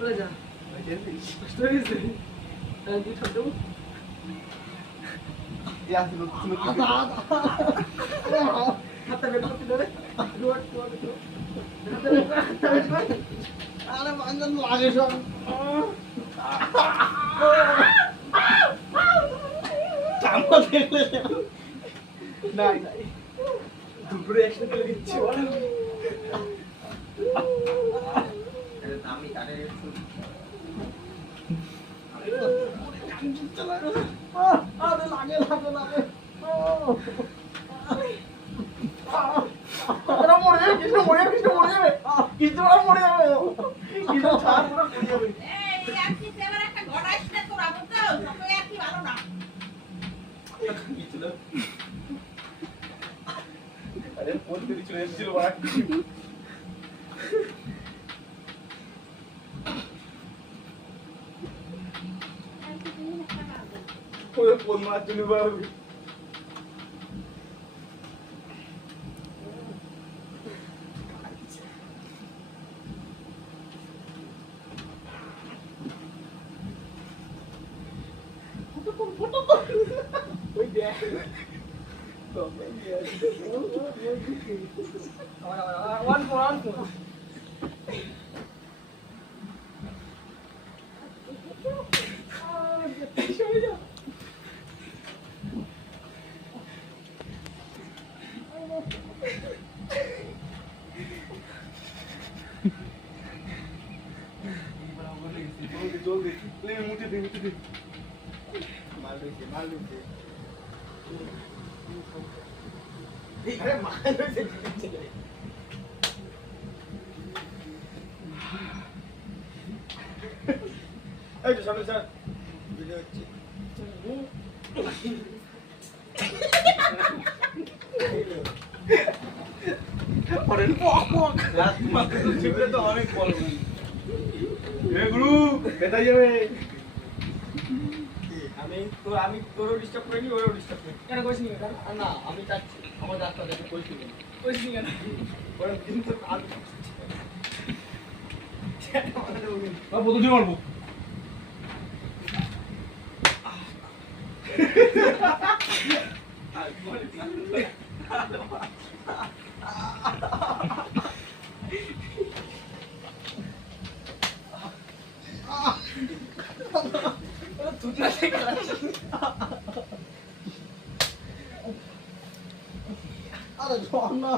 চলে যা কষ্ট হয়ে গেছে তুই ছোট হাতটা বের করতে দেবে আরে বান্ধন লাগে সব চামড়া দেখলে নাই নাই দুপুরে একসাথে দিচ্ছি আমি কানে আরে লাগে লাগে লাগে মরে যাবে কৃষ্ণ মরে যাবে কৃষ্ণ মরে যাবে কৃষ্ণ মরে যাবে কৃষ্ণ ছাড় পুরো মরে যাবে এই একই সেবার একটা ঘটাইছ না তোরা বুঝছো সব একই ভালো না আরে ফোন থেকে চলে এসেছিল বাড়া ওই ফোন মারার জন্য বাড়া ওই দেখ ওয়ান ফোর জলদি মুঠে দে মুঠে দে মাল দিছে আরে মাল দিছে এই তো সামনে স্যার ভিডিও হচ্ছে আরে পক পক রাত মাত্র চিপলে তো অনেক বড় এ গুরু কোথায় যাবে আমি তোরও ডিস্টার্ব করিনি ওরও ডিস্টার্ব করিনি কেন কইছিস না না আমি চাচ্ছি আমার রাস্তা দেখে কইছি কইছিস কেন ওরা কিন্তু আমি বদল দিয়ে মারবো তুই না থেকে আরে শোন না